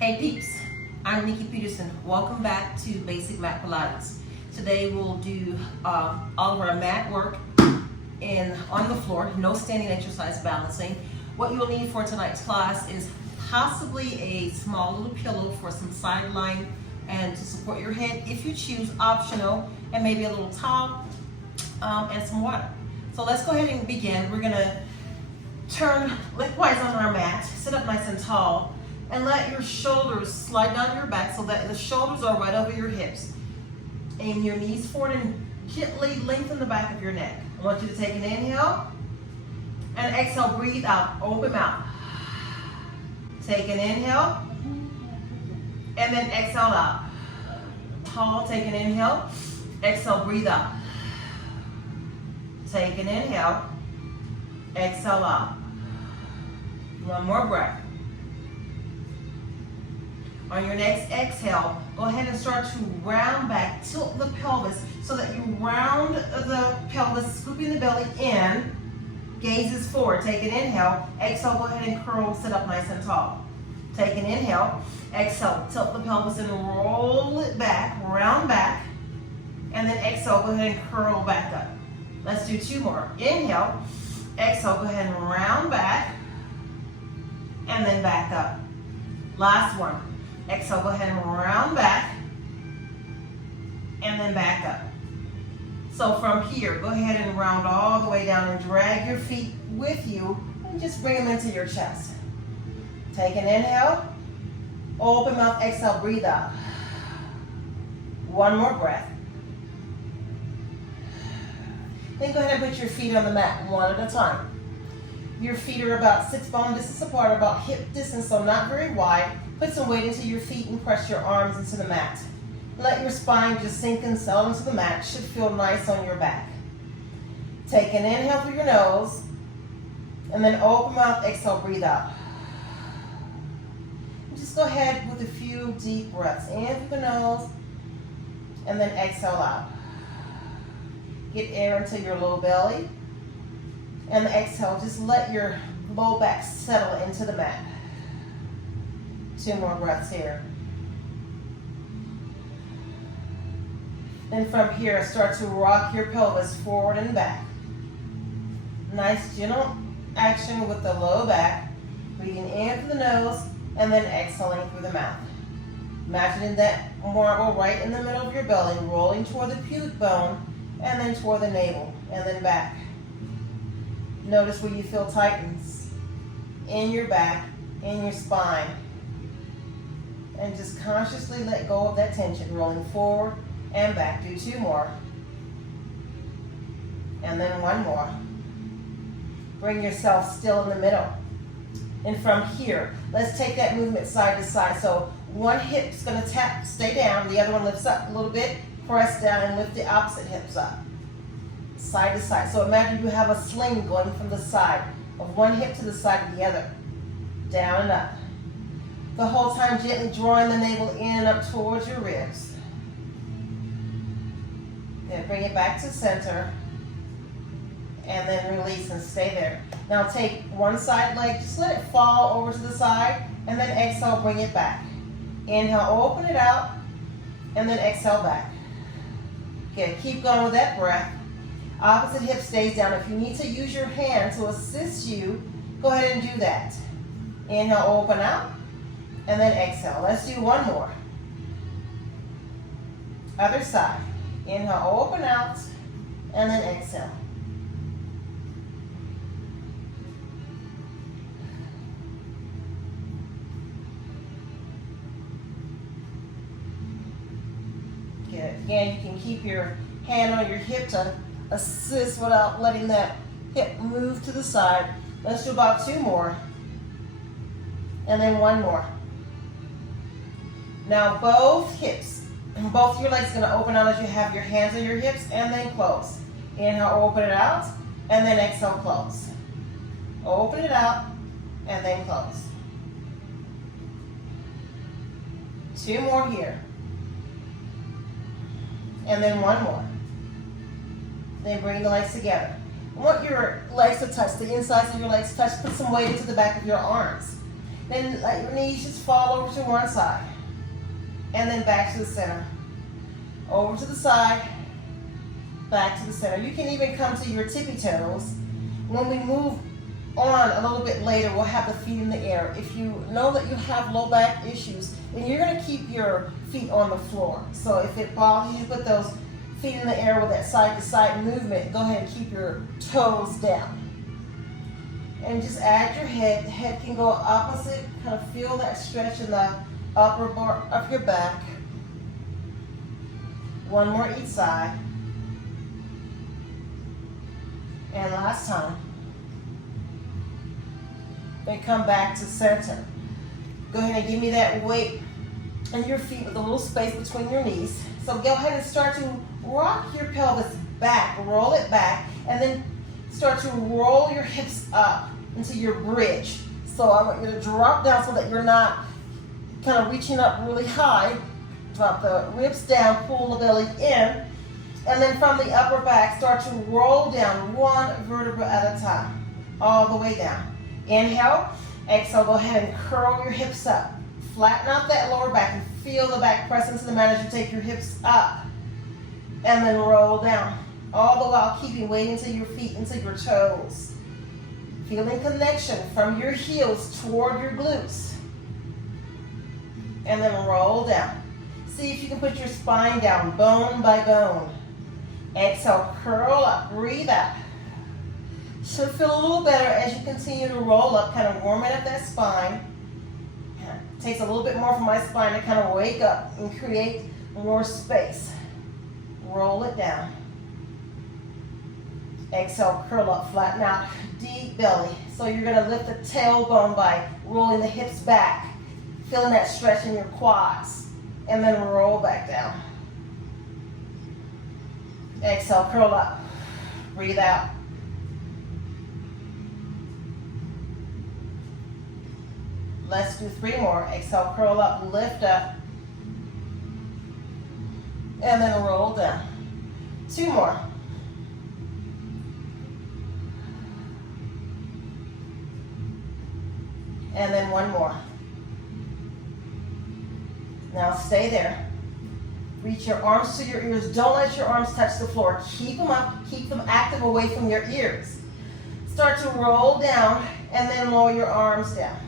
Hey peeps, I'm Nikki-5. Welcome back to Basic Mat Pilates. Today we'll do all of our mat work on the floor, no standing exercise balancing. What you'll need for tonight's class is possibly a small little pillow for some sideline and to support your head if you choose, optional, and maybe a little towel and some water. So let's go ahead and begin. We're gonna turn lengthwise on our mat, sit up nice and tall, and let your shoulders slide down your back so that the shoulders are right over your hips. Aim your knees forward and gently lengthen the back of your neck. I want you to take an inhale and exhale, breathe out, open mouth. Take an inhale and then exhale out. Tall, take an inhale, exhale, breathe out. Take an inhale, exhale out. One more breath. On your next exhale, go ahead and start to round back, tilt the pelvis so that you round the pelvis, scooping the belly in, gazes forward. Take an inhale, exhale, go ahead and curl, sit up nice and tall. Take an inhale, exhale, tilt the pelvis and roll it back, round back, and then exhale, go ahead and curl back up. Let's do two more. Inhale, exhale, go ahead and round back, and then back up. Last one. Exhale, go ahead and round back, and then back up. So from here, go ahead and round all the way down and drag your feet with you, and just bring them into your chest. Take an inhale, open mouth, exhale, breathe out. One more breath. Then go ahead and put your feet on the mat, one at a time. Your feet are about 6 bone distance apart, about hip distance, so not very wide. Put some weight into your feet and press your arms into the mat. Let your spine just sink and settle into the mat. Should feel nice on your back. Take an inhale through your nose, and then open mouth, exhale, breathe out. Just go ahead with a few deep breaths. In through the nose, and then exhale out. Get air into your low belly. And exhale, just let your low back settle into the mat. 2 more breaths here. Then from here, start to rock your pelvis forward and back. Nice gentle action with the low back. Breathing in through the nose and then exhaling through the mouth. Imagining that marble right in the middle of your belly, rolling toward the pubic bone and then toward the navel and then back. Notice where you feel tightness in your back, in your spine. And just consciously let go of that tension, rolling forward and back. Do 2 more. And then 1 more. Bring yourself still in the middle. And from here, let's take that movement side to side. So one hip's gonna tap, stay down, the other one lifts up a little bit, press down and lift the opposite hips up. Side to side. So imagine you have a sling going from the side of one hip to the side of the other. Down and up. The whole time gently drawing the navel in and up towards your ribs. Then bring it back to center. And then release and stay there. Now take one side leg, just let it fall over to the side. And then exhale, bring it back. Inhale, open it out. And then exhale back. Okay, keep going with that breath. Opposite hip stays down. If you need to use your hand to assist you, go ahead and do that. Inhale, open out. And then exhale. Let's do 1 more. Other side. Inhale, open out, and then exhale. Good. Again, you can keep your hand on your hip to assist without letting that hip move to the side. Let's do about 2 more. And then 1 more. Now both hips, both your legs are going to open out as you have your hands on your hips and then close. Inhale, open it out, and then exhale, close. Open it out, and then close. 2 more here. And then 1 more. Then bring the legs together. I want your legs to touch, the insides of your legs touch. Put some weight into the back of your arms. Then let your knees just fall over to one side. And then back to the center. Over to the side, back to the center. You can even come to your tippy toes. When we move on a little bit later, we'll have the feet in the air. If you know that you have low back issues, then you're going to keep your feet on the floor. So if it bothers you to put those feet in the air with that side to side movement, go ahead and keep your toes down. And just add your head. The head can go opposite. Kind of feel that stretch in the upper bar of your back. One more each side. And last time. Then come back to center. Go ahead and give me that weight on your feet with a little space between your knees. So go ahead and start to rock your pelvis back, roll it back, and then start to roll your hips up into your bridge. So I want you to drop down so that you're not kind of reaching up really high. Drop the ribs down, pull the belly in, and then from the upper back, start to roll down one vertebra at a time, all the way down. Inhale, exhale, go ahead and curl your hips up. Flatten out that lower back and feel the back press into the mat as you take your hips up. And then roll down, all the while keeping weight into your feet, into your toes. Feeling connection from your heels toward your glutes. And then roll down. See if you can put your spine down, bone by bone. Exhale, curl up, breathe out. Should feel a little better as you continue to roll up, kind of warming up that spine. It takes a little bit more for my spine to kind of wake up and create more space. Roll it down. Exhale, curl up, flatten out, deep belly. So you're going to lift the tailbone by rolling the hips back, feeling that stretch in your quads, and then roll back down. Exhale, curl up, breathe out. Let's do 3 more. Exhale, curl up, lift up, and then roll down. 2 more. And then 1 more. Now stay there. Reach your arms to your ears. Don't let your arms touch the floor. Keep them up. Keep them active away from your ears. Start to roll down and then lower your arms down.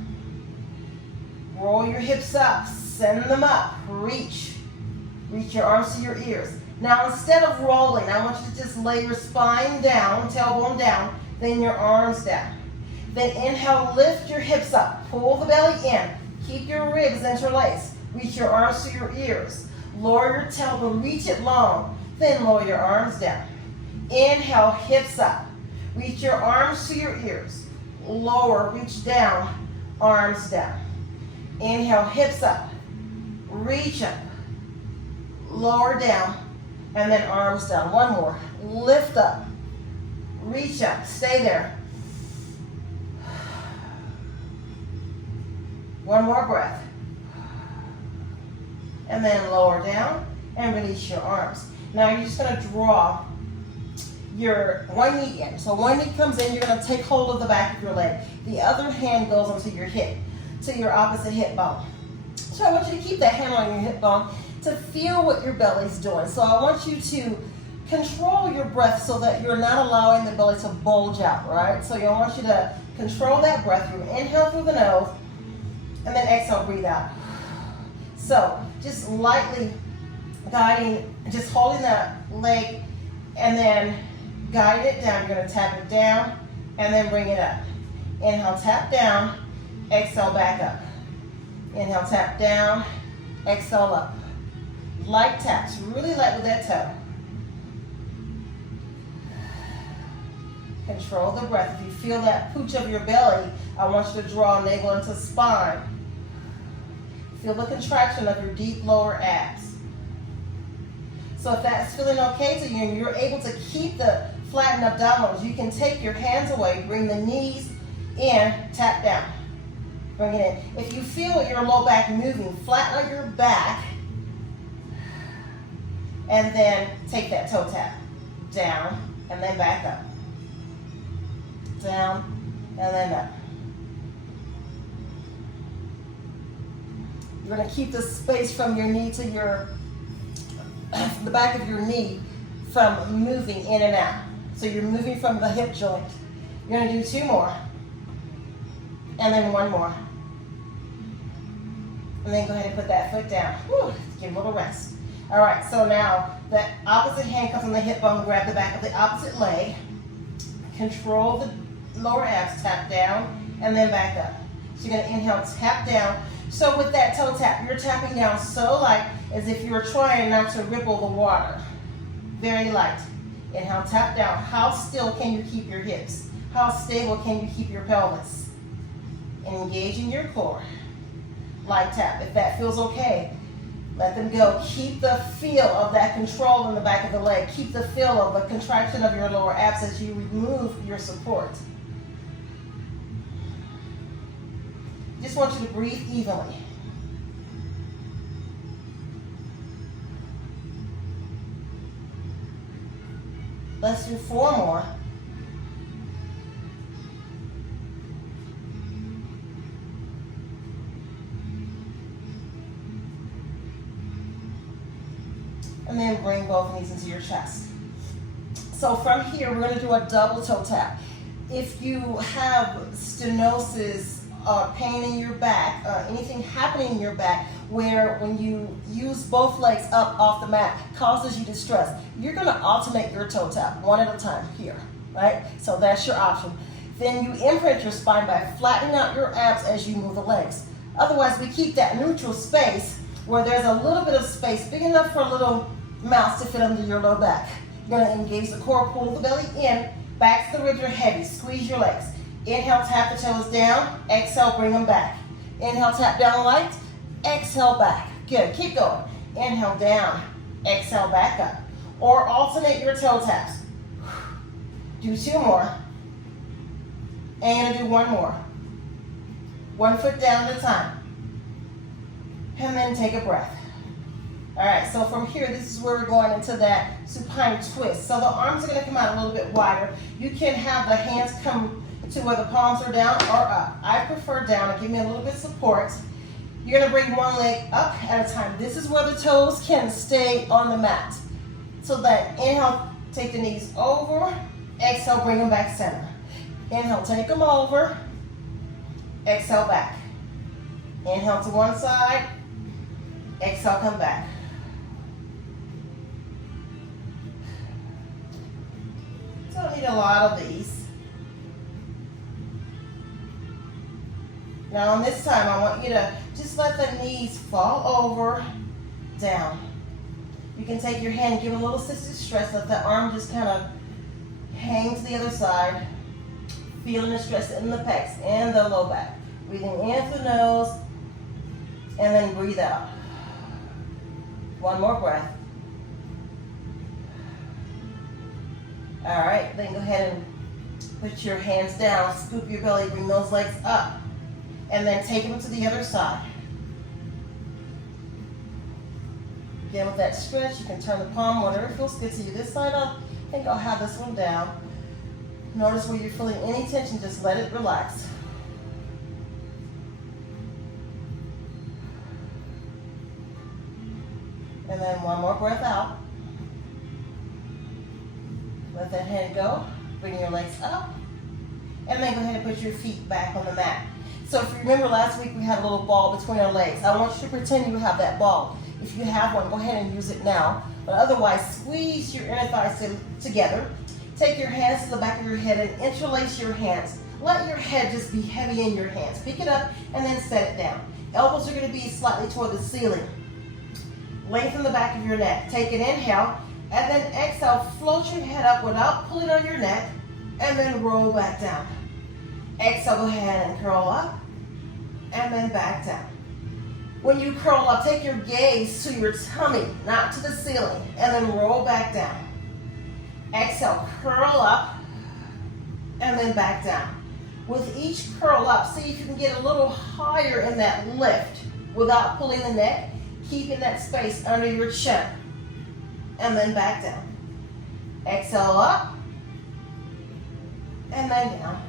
Roll your hips up, send them up, reach. Reach your arms to your ears. Now instead of rolling, I want you to just lay your spine down, tailbone down, then your arms down. Then inhale, lift your hips up, pull the belly in, keep your ribs interlaced. Reach your arms to your ears. Lower your tailbone, reach it long, then lower your arms down. Inhale, hips up. Reach your arms to your ears. Lower, reach down, arms down. Inhale, hips up, reach up, lower down, and then arms down. 1 more. Lift up, reach up, stay there. 1 more breath. And then lower down and release your arms. Now you're just going to draw your one knee in. So one knee comes in, you're going to take hold of the back of your leg. The other hand goes onto your hip, to your opposite hip bone. So I want you to keep that hand on your hip bone to feel what your belly's doing. So I want you to control your breath so that you're not allowing the belly to bulge out, right? So I want you to control that breath. You inhale through the nose, and then exhale, breathe out. So just lightly guiding, just holding that leg, and then guide it down. You're going to tap it down, and then bring it up. Inhale, tap down. Exhale, back up. Inhale, tap down. Exhale, up. Light taps, really light with that toe. Control the breath. If you feel that pooch of your belly, I want you to draw navel into spine. Feel the contraction of your deep lower abs. So if that's feeling okay to you and you're able to keep the flattened abdominals, you can take your hands away, bring the knees in, tap down. Bring it in. If you feel your low back moving, flatten out your back, and then take that toe tap. Down, and then back up. Down, and then up. You're gonna keep the space from your knee to your, the back of your knee from moving in and out. So you're moving from the hip joint. You're gonna do 2 more. And then 1 more. And then go ahead and put that foot down. Whew, give a little rest. All right, so now the opposite hand comes on the hip bone, grab the back of the opposite leg. Control the lower abs, tap down, and then back up. So you're gonna inhale, tap down. So with that toe tap, you're tapping down so light as if you were trying not to ripple the water. Very light. Inhale, tap down. How still can you keep your hips? How stable can you keep your pelvis? Engaging your core. Light tap. If that feels okay, let them go. Keep the feel of that control in the back of the leg. Keep the feel of the contraction of your lower abs as you remove your support. Just want you to breathe evenly. Let's do 4 more. And then bring both knees into your chest. So from here, we're going to do a double toe tap. If you have stenosis, pain in your back, anything happening in your back where when you use both legs up off the mat causes you distress, you're going to alternate your toe tap 1 at a time here, right? So that's your option. Then you imprint your spine by flattening out your abs as you move the legs. Otherwise, we keep that neutral space where there's a little bit of space, big enough for a little mouse to fit under your low back. You're going to engage the core, pull the belly in, back to the ribs are heavy, squeeze your legs. Inhale, tap the toes down, exhale, bring them back. Inhale, tap down light, exhale, back. Good, keep going. Inhale, down, exhale, back up. Or alternate your toe taps. Do 2 more. And do 1 more. 1 foot down at a time. And then take a breath. All right, so from here, this is where we're going into that supine twist. So the arms are gonna come out a little bit wider. You can have the hands come to where the palms are down or up. I prefer down to give me a little bit of support. You're gonna bring 1 leg up at a time. This is where the toes can stay on the mat. So that inhale, take the knees over, exhale, bring them back center. Inhale, take them over, exhale, back. Inhale to one side, exhale, come back. Don't need a lot of these. Now on this time, I want you to just let the knees fall over, down. You can take your hand and give a little assisted stretch, let the arm just kind of hang to the other side, feeling the stretch in the pecs and the low back. Breathing in through the nose, and then breathe out. 1 more breath. All right, then go ahead and put your hands down, scoop your belly, bring those legs up, and then take them to the other side. Again, with that stretch, you can turn the palm, whatever feels good to you. This side up, I think I'll have this one down. Notice where you're feeling any tension, just let it relax. And then 1 more breath out. Let that hand go. Bring your legs up. And then go ahead and put your feet back on the mat. So if you remember last week we had a little ball between our legs. I want you to pretend you have that ball. If you have one, go ahead and use it now. But otherwise, squeeze your inner thighs together. Take your hands to the back of your head and interlace your hands. Let your head just be heavy in your hands. Pick it up and then set it down. Elbows are going to be slightly toward the ceiling. Lengthen the back of your neck. Take an inhale. And then exhale, float your head up without pulling on your neck, and then roll back down. Exhale, go ahead and curl up, and then back down. When you curl up, take your gaze to your tummy, not to the ceiling, and then roll back down. Exhale, curl up, and then back down. With each curl up, see if you can get a little higher in that lift without pulling the neck, keeping that space under your chin. And then back down. Exhale up, and then down.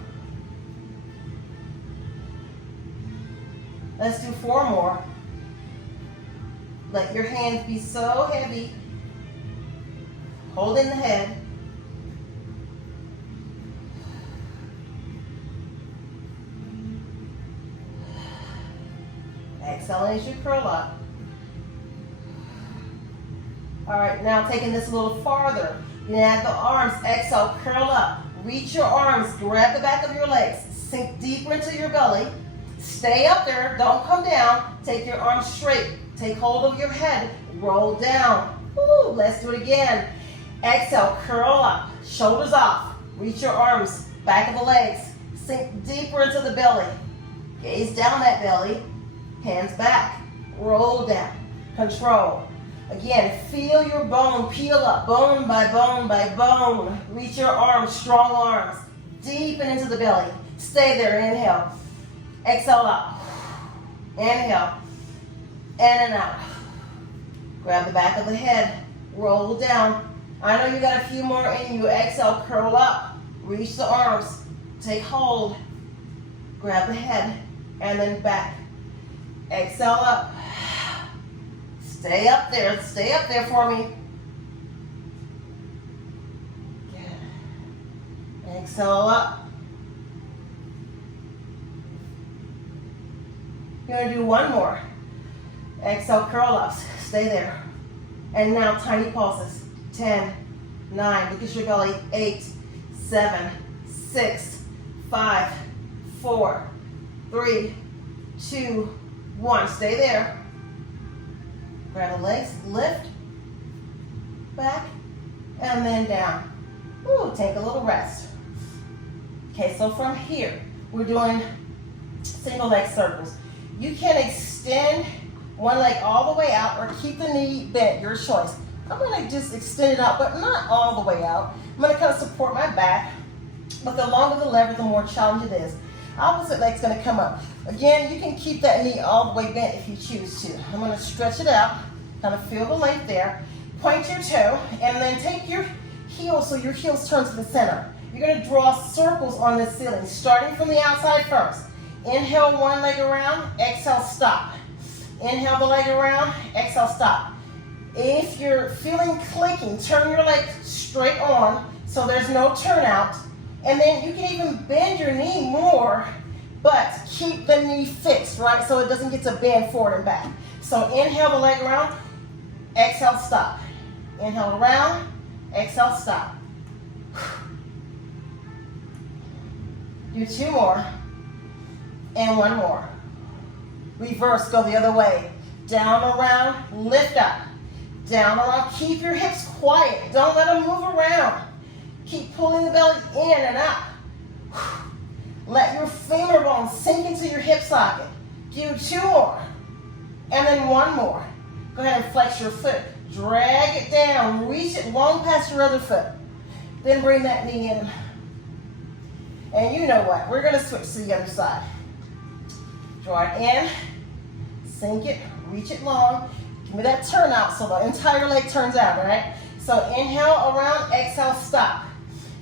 Let's do 4 more. Let your hands be so heavy, holding the head. Exhaling as you curl up. All right, now taking this a little farther. You add the arms, exhale, curl up. Reach your arms, grab the back of your legs, sink deeper into your belly. Stay up there, don't come down. Take your arms straight. Take hold of your head, roll down. Woo, let's do it again. Exhale, curl up, shoulders off. Reach your arms, back of the legs. Sink deeper into the belly. Gaze down that belly. Hands back, roll down, control. Again, feel your bone peel up, bone by bone by bone. Reach your arms, strong arms, deep and into the belly. Stay there, inhale. Exhale out. Inhale. In and out. Grab the back of the head, roll down. I know you got a few more in you. Exhale, curl up. Reach the arms, take hold. Grab the head, and then back. Exhale up. Stay up there for me. Good. Exhale up. You're going to do one more. Exhale, curl ups. Stay there. And now tiny pulses. 10, 9, look at your belly. 8, 7, 6, 5, 4, 3, 2, 1. Stay there. Grab the legs, lift, back, and then down. Ooh, take a little rest. Okay, so from here, we're doing single leg circles. You can extend one leg all the way out or keep the knee bent, your choice. I'm gonna just extend it out, but not all the way out. I'm gonna kind of support my back, but the longer the lever, the more challenge it is. Opposite leg's gonna come up. Again, you can keep that knee all the way bent if you choose to. I'm gonna stretch it out, kind of feel the length there. Point your toe, and then take your heels so your heels turn to the center. You're gonna draw circles on the ceiling, starting from the outside first. Inhale one leg around, exhale, stop. Inhale the leg around, exhale, stop. If you're feeling clicking, turn your leg straight on so there's no turnout. And then you can even bend your knee more, but keep the knee fixed, right? So it doesn't get to bend forward and back. So inhale the leg around, exhale, stop. Inhale around, exhale, stop. Do 2 more, and 1 more. Reverse, go the other way. Down, around, lift up. Down, around, keep your hips quiet. Don't let them move around. Keep pulling the belly in and up. Let your femur bone sink into your hip socket. Do 2 more, and then 1 more. Go ahead and flex your foot. Drag it down, reach it long past your other foot. Then bring that knee in. And you know what? We're gonna switch to the other side. Draw it in, sink it, reach it long. Give me that turnout so the entire leg turns out, all right? So inhale around, exhale, stop.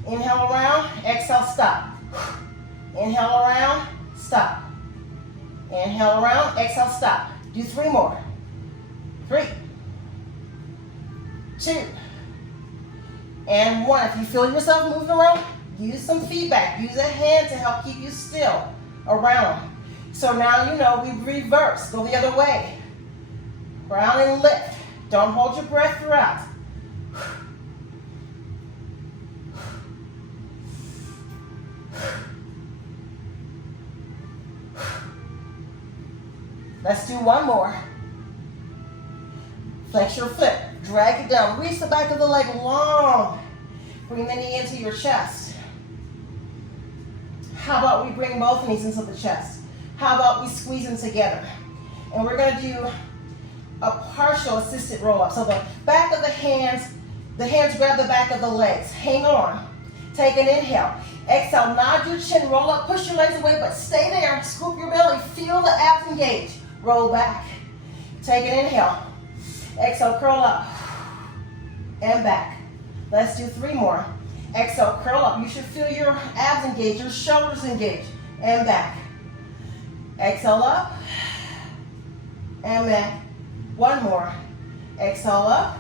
Inhale around, exhale, stop. Inhale around, stop. Inhale around, exhale, stop. Do 3 more. 3, 2, and 1. If you feel yourself moving around, use some feedback. Use a hand to help keep you still around. So now you know we reverse. Go the other way. Round and lift. Don't hold your breath throughout. Let's do 1 more. Flex your foot. Drag it down. Reach the back of the leg long. Bring the knee into your chest. How about we bring both knees into the chest? How about we squeeze them together? And we're going to do a partial assisted roll-up. So the back of the hands grab the back of the legs. Hang on. Take an inhale. Exhale, nod your chin, roll up, push your legs away, but stay there. Scoop your belly. Feel the abs engage. Roll back. Take an inhale. Exhale, curl up. And back. Let's do 3 more. Exhale, curl up. You should feel your abs engage, your shoulders engage. And back. Exhale up. And back. One more. Exhale up,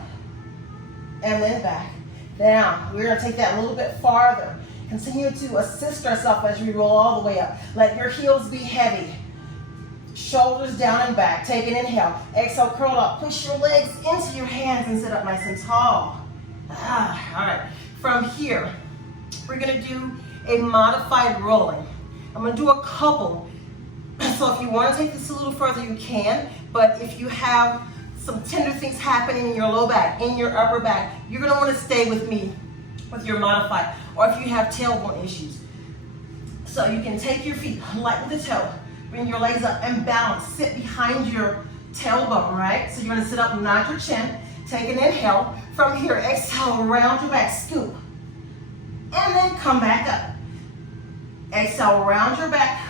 and then back. Now, we're gonna take that a little bit farther. Continue to assist ourselves as we roll all the way up. Let your heels be heavy. Shoulders down and back. Take an inhale. Exhale, curl up. Push your legs into your hands and sit up nice and tall. All right. From here, we're gonna do a modified rolling. I'm gonna do a couple. So if you wanna take this a little further, you can. But if you have some tender things happening in your low back, in your upper back, you're gonna wanna stay with me with your modified. Or if you have tailbone issues. So you can take your feet, lighten the toe, bring your legs up and balance. Sit behind your tailbone, right? So you're gonna sit up, nod your chin, take an inhale. From here, exhale, round your back, scoop. And then come back up. Exhale, round your back,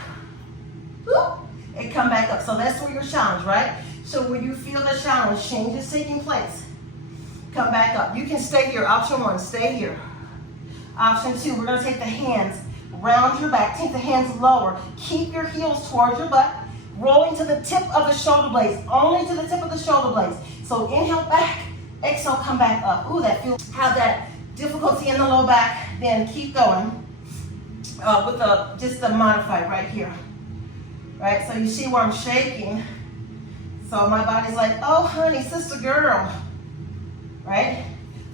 whoop, and come back up. So that's where your challenge, right? So when you feel the challenge, change is taking place. Come back up. You can stay here. Option one, stay here. Option two, we're gonna take the hands, round your back, take the hands lower. Keep your heels towards your butt, rolling to the tip of the shoulder blades, only to the tip of the shoulder blades. So inhale back, exhale, come back up. Ooh, that feels, have that difficulty in the low back, then keep going with just the modified right here. Right, so you see where I'm shaking. So my body's like, oh honey, sister girl, right?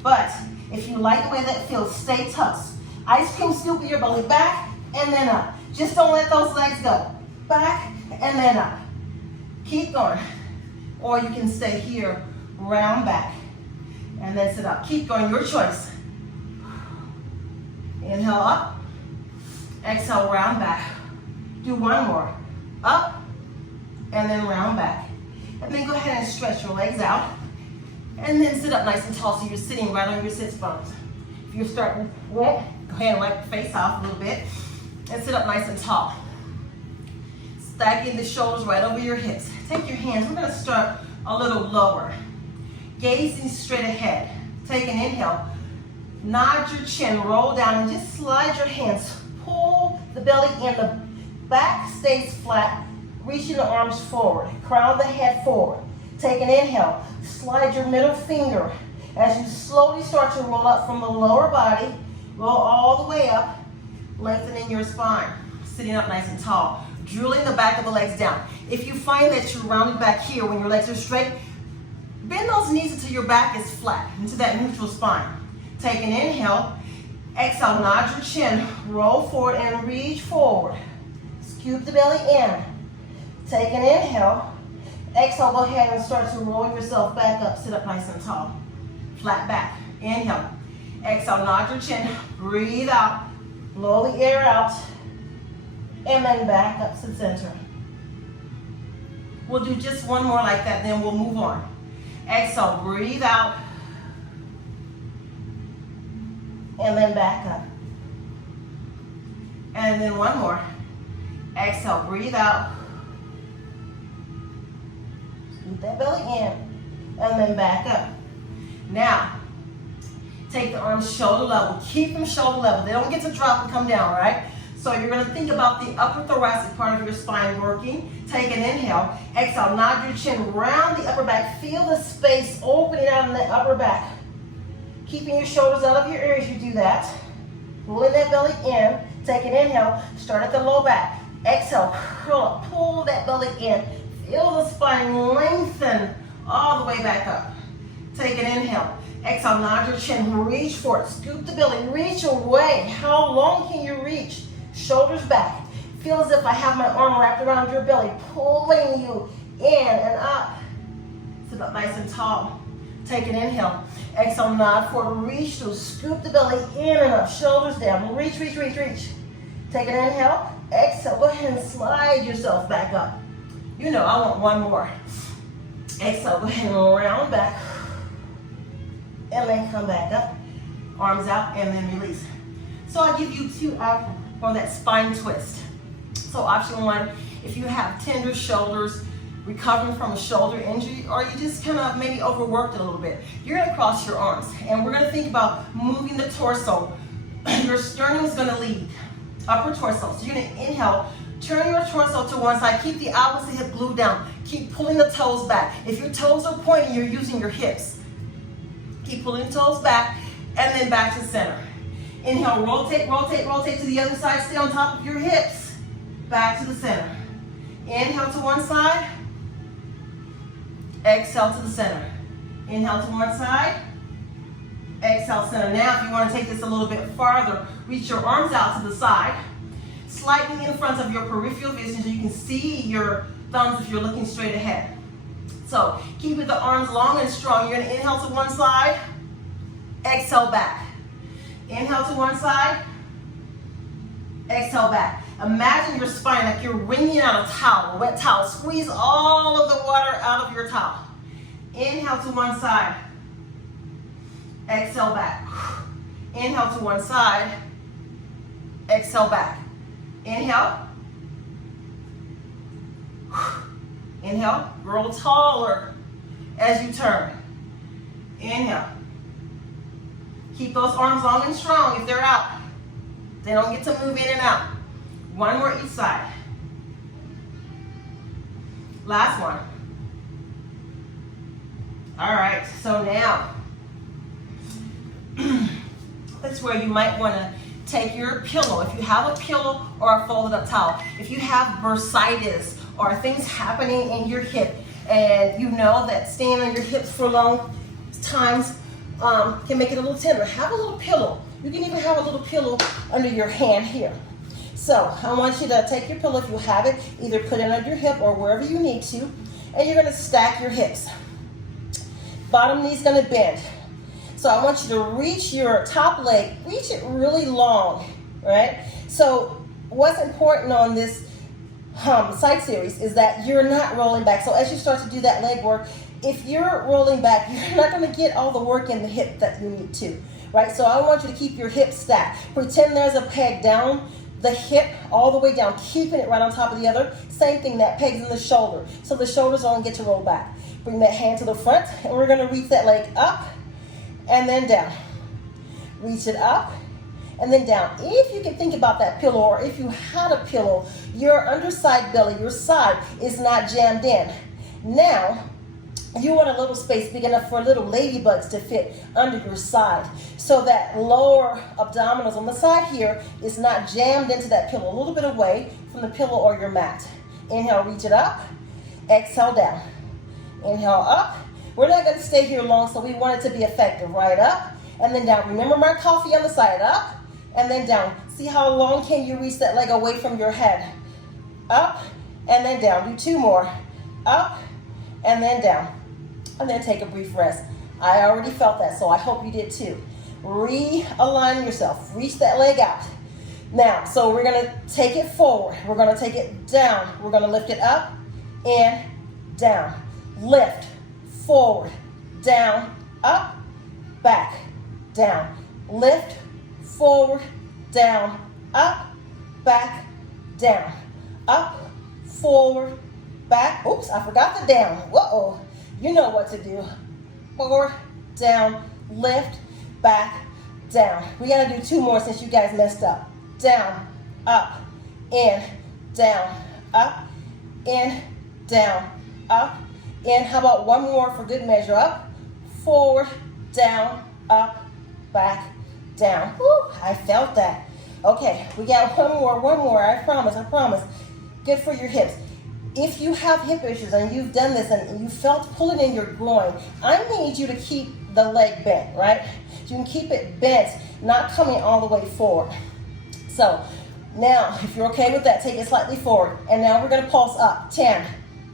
But if you like the way that feels, stay tucked. Ice cream scoop with your belly back and then up. Just don't let those legs go. Back and then up. Keep going. Or you can stay here, round back, and then sit up. Keep going, your choice. Inhale up, exhale, round back. Do one more. Up, and then round back. And then go ahead and stretch your legs out. And then sit up nice and tall so you're sitting right on your sits bones. If you're starting wet, go ahead and wipe your face off a little bit. And sit up nice and tall. Stacking the shoulders right over your hips. Take your hands, we're gonna start a little lower. Gazing straight ahead. Take an inhale. Nod your chin, roll down, and just slide your hands. Pull the belly in, the back stays flat. Reaching the arms forward, crown the head forward. Take an inhale, slide your middle finger as you slowly start to roll up from the lower body, roll all the way up, lengthening your spine, sitting up nice and tall, drilling the back of the legs down. If you find that you're rounded back here when your legs are straight, bend those knees until your back is flat, into that neutral spine. Take an inhale, exhale, nod your chin, roll forward and reach forward. Scoop the belly in. Take an inhale. Exhale, go ahead and start to roll yourself back up. Sit up nice and tall. Flat back. Inhale. Exhale, nod your chin. Breathe out. Blow the air out. And then back up to center. We'll do just one more like that, then we'll move on. Exhale, breathe out. And then back up. And then one more. Exhale, breathe out. Scoop that belly in. And then back up. Now, take the arms shoulder level. Keep them shoulder level. They don't get to drop and come down, right? So you're going to think about the upper thoracic part of your spine working. Take an inhale. Exhale, nod your chin, round the upper back. Feel the space opening out in the upper back. Keeping your shoulders out of your ears, you do that. Pulling that belly in. Take an inhale. Start at the low back. Exhale, curl up. Pull that belly in. Feel the spine lengthen all the way back up. Take an inhale. Exhale, nod your chin, reach for it. Scoop the belly, reach away. How long can you reach? Shoulders back. Feel as if I have my arm wrapped around your belly, pulling you in and up. Sit up nice and tall. Take an inhale. Exhale, nod forward, reach through. Scoop the belly in and up, shoulders down. Reach, reach, reach, reach. Take an inhale. Exhale, go ahead and slide yourself back up. You know, I want one more. Exhale, go ahead and round back. And then come back up. Arms out and then release. So I give you two options for that spine twist. So option one, if you have tender shoulders, recovering from a shoulder injury, or you just kind of maybe overworked it a little bit, you're gonna cross your arms. And we're gonna think about moving the torso. Your sternum is gonna lead, upper torso. So you're gonna inhale, Turn your torso to one side. Keep the opposite hip glued down. Keep pulling the toes back. If your toes are pointing, you're using your hips. Keep pulling the toes back and then back to center. Inhale, rotate, rotate, rotate to the other side. Stay on top of your hips. Back to the center. Inhale to one side. Exhale to the center. Inhale to one side. Exhale, center. Now, if you want to take this a little bit farther, reach your arms out to the side, slightly in front of your peripheral vision so you can see your thumbs if you're looking straight ahead. So, keep the arms long and strong. You're going to inhale to one side, exhale back. Inhale to one side, exhale back. Imagine your spine like you're wringing out a towel, a wet towel. Squeeze all of the water out of your towel. Inhale to one side, exhale back. Inhale to one side, exhale back. Inhale. Inhale, grow taller as you turn. Inhale. Keep those arms long and strong if they're out. They don't get to move in and out. One more each side. Last one. All right, so now, that's where you might want to take your pillow. If you have a pillow or a folded up towel, if you have bursitis or things happening in your hip and you know that staying on your hips for long times can make it a little tender, have a little pillow. You can even have a little pillow under your hand here. So I want you to take your pillow, if you have it, either put it under your hip or wherever you need to, and you're going to stack your hips. Bottom knee's going to bend. So I want you to reach your top leg, reach it really long, right? So what's important on this side series is that you're not rolling back. So as you start to do that leg work, if you're rolling back, you're not going to get all the work in the hip that you need to, right? So I want you to keep your hips stacked. Pretend there's a peg down the hip all the way down, keeping it right on top of the other. Same thing, that peg's in the shoulder. So the shoulders don't get to roll back. Bring that hand to the front, and we're going to reach that leg up and then down. Reach it up and then down. If you can think about that pillow, or if you had a pillow, your underside belly, your side, is not jammed in. Now, you want a little space big enough for little ladybugs to fit under your side, so that lower abdominals on the side here is not jammed into that pillow, a little bit away from the pillow or your mat. Inhale, reach it up. Exhale, down. Inhale, up. We're not going to stay here long, so we want it to be effective. Right up and then down. Remember my coffee on the side. Up and then down. See how long can you reach that leg away from your head. Up and then down. Do two more. Up and then down. And then take a brief rest. I already felt that, so I hope you did too. Realign yourself. Reach that leg out. Now, so we're going to take it forward. We're going to take it down. We're going to lift it up and down. Lift. Forward, down, up, back, down. Lift, forward, down, up, back, down. Up, forward, back. Oops, I forgot the down. Whoa, you know what to do. Forward, down, lift, back, down. We got to do two more since you guys messed up. Down, up, in, down, up, in, down, up, in. How about one more for good measure? Up, forward, down, up, back, down. Woo, I felt that. Okay, we got one more. I promise. Good for your hips. If you have hip issues and you've done this and you felt pulling in your groin, I need you to keep the leg bent, right? You can keep it bent, not coming all the way forward. So now, if you're okay with that, take it slightly forward. And now we're going to pulse up. 10,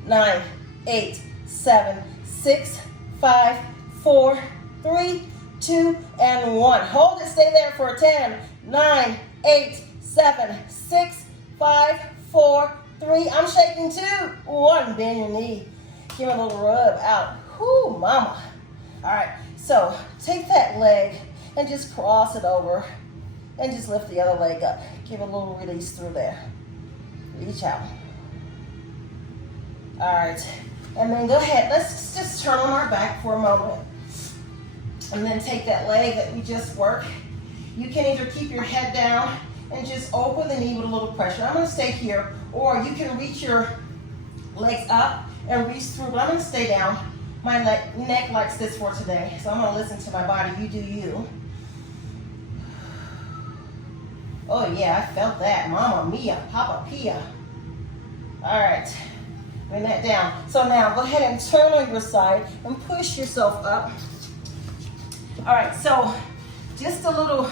9, 8, 7, 6, 5, 4, 3, 2, and 1. Hold it, stay there for 10, 9, 8, 7, 6, 5, 4, 3. I'm shaking 2, 1. Bend your knee. Give it a little rub out. Whoo, mama. All right, so take that leg and just cross it over and just lift the other leg up. Give it a little release through there. Reach out. All right, and then go ahead. Let's just turn on our back for a moment. And then take that leg that we just worked. You can either keep your head down and just open the knee with a little pressure. I'm going to stay here, Or you can reach your legs up and reach through, but I'm gonna stay down. My neck likes this for today, so I'm gonna listen to my body. You do you. Oh yeah, I felt that. Mama mia, Papa Pia. All right, bring that down. So now go ahead and turn on your side and push yourself up. All right, so just a little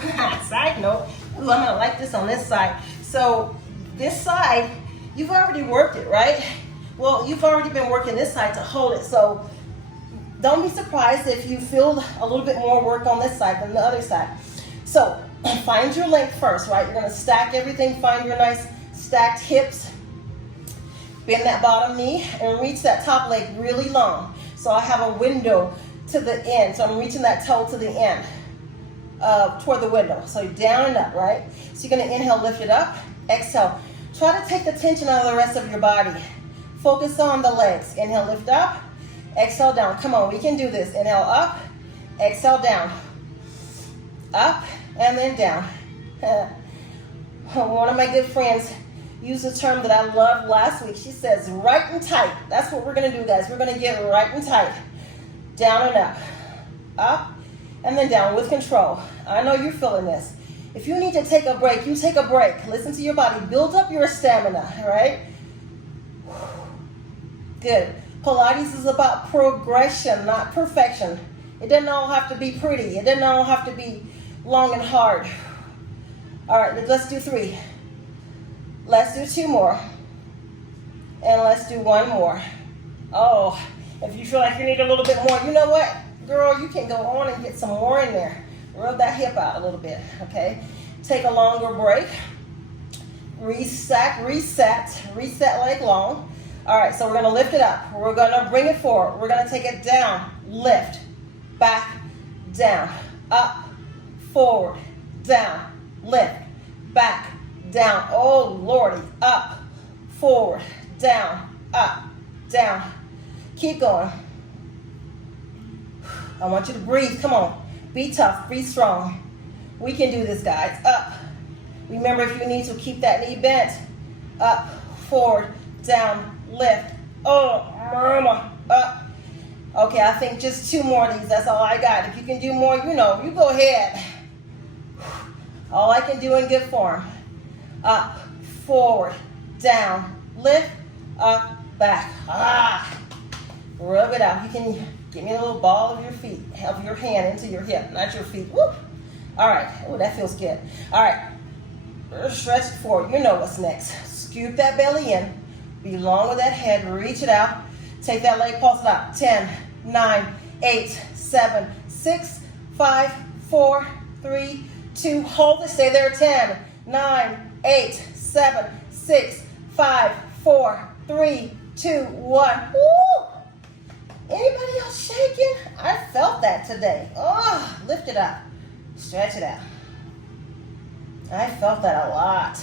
side note. Ooh, I'm gonna like this on this side. So this side, you've already worked it, right? Well, you've already been working this side to hold it. So don't be surprised if you feel a little bit more work on this side than the other side. So find your length first, right? You're gonna stack everything, find your nice stacked hips, bend that bottom knee, and reach that top leg really long. So I have a window to the end, so I'm reaching that toe to the end, toward the window. So down and up, right? So you're gonna inhale, lift it up, exhale. Try to take the tension out of the rest of your body. Focus on the legs. Inhale, lift up, exhale, down. Come on, we can do this. Inhale, up, exhale, down. Up, and then down. One of my good friends used a term that I loved last week. She says, right and tight. That's what we're gonna do, guys. We're gonna get right and tight. Down and up, and then down with control. I know you're feeling this. If you need to take a break, you take a break. Listen to your body. Build up your stamina, all right? Good. Pilates is about progression, not perfection. It doesn't all have to be pretty. It doesn't all have to be long and hard. All right, let's do 3. Let's do 2 more. And let's do 1 more. Oh, if you feel like you need a little bit more, you know what? Girl, you can go on and get some more in there. Rub that hip out a little bit, okay? Take a longer break. Reset leg long. All right, so we're gonna lift it up. We're gonna bring it forward. We're gonna take it down, lift, back, down, up, forward, down, lift, back, down. Oh, Lordy, up, forward, down, up, down. Keep going. I want you to breathe. Come on. Be tough. Be strong. We can do this, guys. Up. Remember, if you need to, keep that knee bent. Up, forward, down, lift. Oh, mama. Up. Okay, I think just 2 more of these. That's all I got. If you can do more, you know, you go ahead. All I can do in good form. Up, forward, down, lift, up, back. Rub it out. You can give me a little ball of your feet, of your hand into your hip, not your feet. Woo. All right. Oh, that feels good. All right. Stretch forward. You know what's next. Scoop that belly in. Be long with that head. Reach it out. Take that leg, pulse it out. 10, 9, 8, 7, 6, 5, 4, 3, 2. Hold it. Stay there. 10, 9, 8, 7, 6, 5, 4, 3, 2, 1. Woo! Anybody else shaking? I felt that today. Oh, lift it up. Stretch it out. I felt that a lot.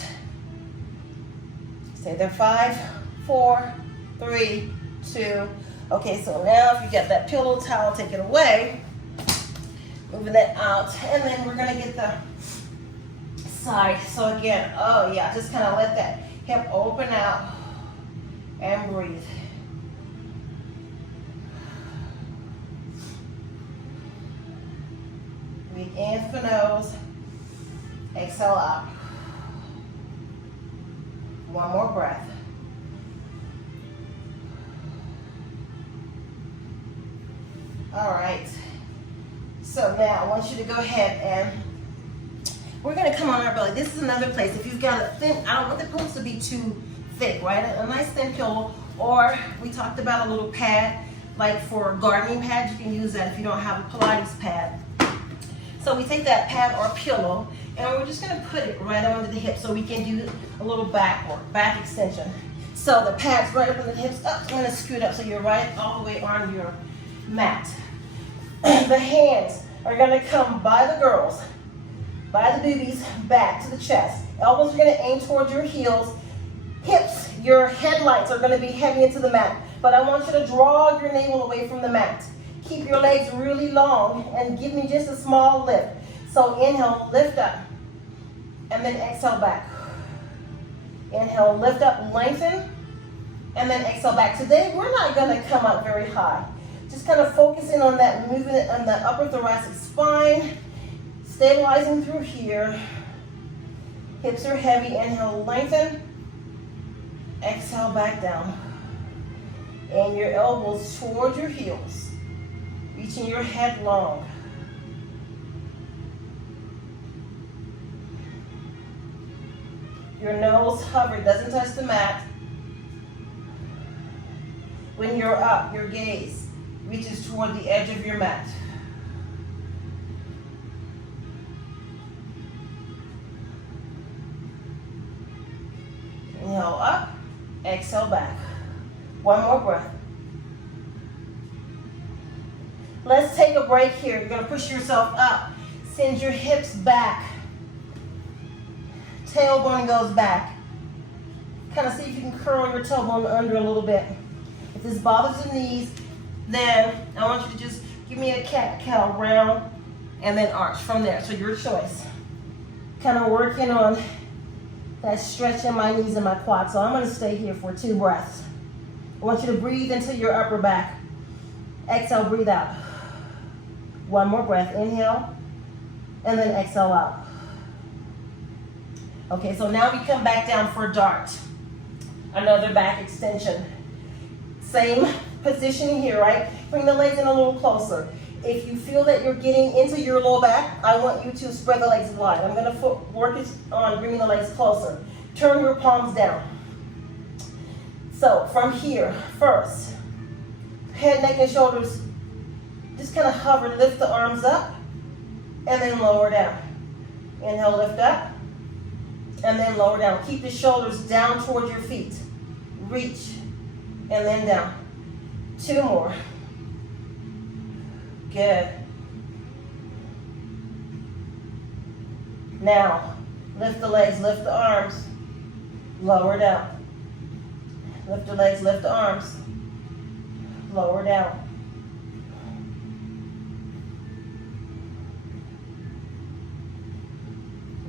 Stay there. 5, 4, 3, 2. Okay, so now if you got that pillow towel, take it away. Moving that out. And then we're going to get the side. So again, oh yeah, just kind of let that hip open out and breathe. Breathe in for nose. Exhale out. 1 more breath. All right. So now I want you to go ahead and we're going to come on our belly. This is another place. If you've got a thin, I don't want the pillows to be too thick, right? A nice thin pillow, or we talked about a little pad, like for gardening pads, you can use that if you don't have a Pilates pad. So we take that pad or pillow, and we're just going to put it right under the hip so we can do a little back work, back extension. So the pad's right up in the hips. Up, I'm going to scoot up so you're right all the way on your mat. The hands are going to come by the girls, by the boobies, back to the chest. Elbows are going to aim towards your heels. Hips, your headlights are going to be heavy into the mat. But I want you to draw your navel away from the mat. Keep your legs really long and give me just a small lift. So inhale, lift up, and then exhale back. Inhale, lift up, lengthen, and then exhale back. Today, we're not gonna come up very high. Just kind of focusing on that movement on the upper thoracic spine, stabilizing through here. Hips are heavy, inhale, lengthen, exhale back down. And your elbows toward your heels, reaching your head long. Your nose hovered, doesn't touch the mat. When you're up, your gaze reaches toward the edge of your mat. Inhale up, exhale back. One more breath. Let's take a break here. You're gonna push yourself up. Send your hips back. Tailbone goes back. Kind of see if you can curl your tailbone under a little bit. If this bothers the knees, then I want you to just give me a cat-cow, round and then arch from there. So your choice. Kind of working on that stretch in my knees and my quads. So I'm going to stay here for 2 breaths. I want you to breathe into your upper back. Exhale, breathe out. One more breath. Inhale, and then exhale out. Okay, so now we come back down for a dart. Another back extension. Same positioning here, right? Bring the legs in a little closer. If you feel that you're getting into your low back, I want you to spread the legs wide. I'm gonna work it on bringing the legs closer. Turn your palms down. So from here, first, head, neck, and shoulders, just kind of hover, lift the arms up, and then lower down. Inhale, lift up, and then lower down. Keep the shoulders down towards your feet. Reach, and then down. 2 more. Good. Now, lift the legs, lift the arms, lower down. Lift the legs, lift the arms, lower down.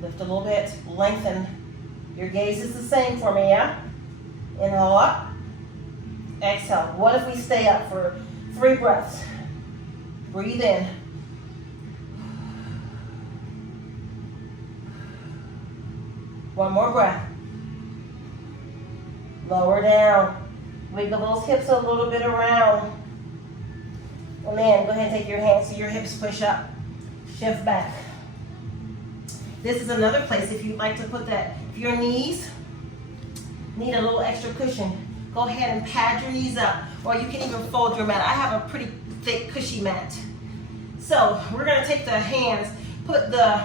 Lift a little bit, lengthen. Your gaze is the same for me, yeah? Inhale up, exhale. What if we stay up for 3 breaths? Breathe in. One more breath. Lower down. Wiggle those hips a little bit around. And then go ahead and take your hands so your hips push up. Shift back. This is another place if you'd like to put that. If your knees need a little extra cushion, go ahead and pad your knees up. Or you can even fold your mat. I have a pretty thick, cushy mat. So we're going to take the hands, put the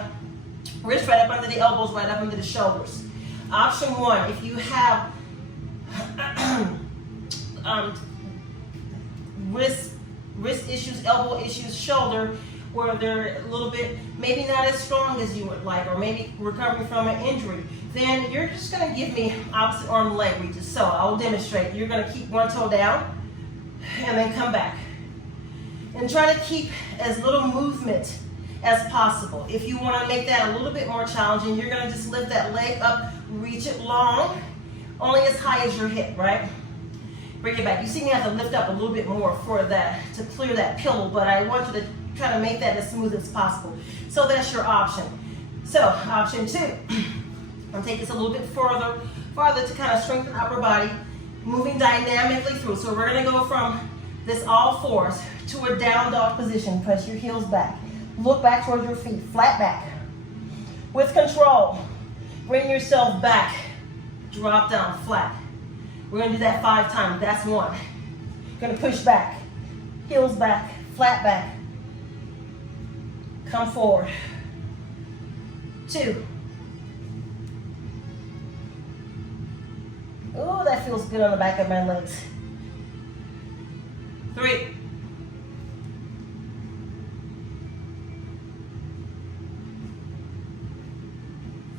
wrist right up under the elbows, right up under the shoulders. Option 1, if you have wrist issues, elbow issues, shoulder, where they're a little bit maybe not as strong as you would like, or maybe recovering from an injury, then you're just going to give me opposite arm leg reaches. So I will demonstrate. You're going to keep one toe down and then come back. And try to keep as little movement as possible. If you want to make that a little bit more challenging, you're going to just lift that leg up, reach it long, only as high as your hip, right? Bring it back. You see me have to lift up a little bit more for that, to clear that pillow, but I want you to try to make that as smooth as possible. So that's your option. So option 2, I'll take this a little bit farther to kind of strengthen upper body, moving dynamically through. So we're going to go from this all fours to a down dog position. Press your heels back. Look back towards your feet, flat back. With control, bring yourself back. Drop down, flat. We're going to do that 5 times. That's 1. Going to push back. Heels back, flat back. Come forward. 2. Oh, that feels good on the back of my legs. 3.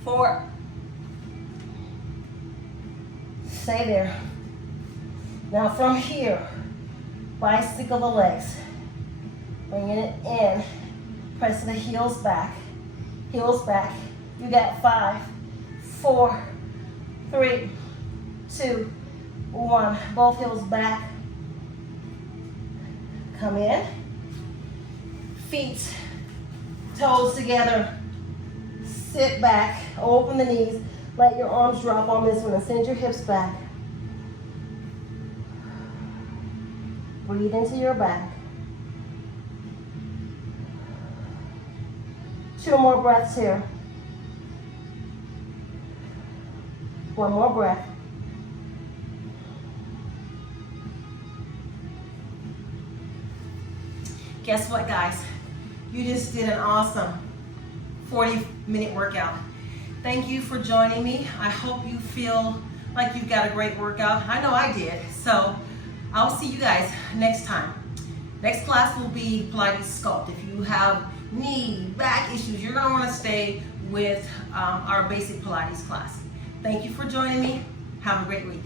4. Stay there. Now from here, bicycle the legs. Bringing it in. Press the heels back. Heels back. You got 5, 4, 3, 2, 1. Both heels back. Come in. Feet, toes together. Sit back, open the knees. Let your arms drop on this one and send your hips back. Breathe into your back. 2 more breaths here. 1 more breath. Guess what, guys? You just did an awesome 40-minute workout. Thank you for joining me. I hope you feel like you've got a great workout. I know I did. So I'll see you guys next time. Next class will be Pilates Sculpt. If you have knee, back issues, you're going to want to stay with our basic Pilates class. Thank you for joining me. Have a great week.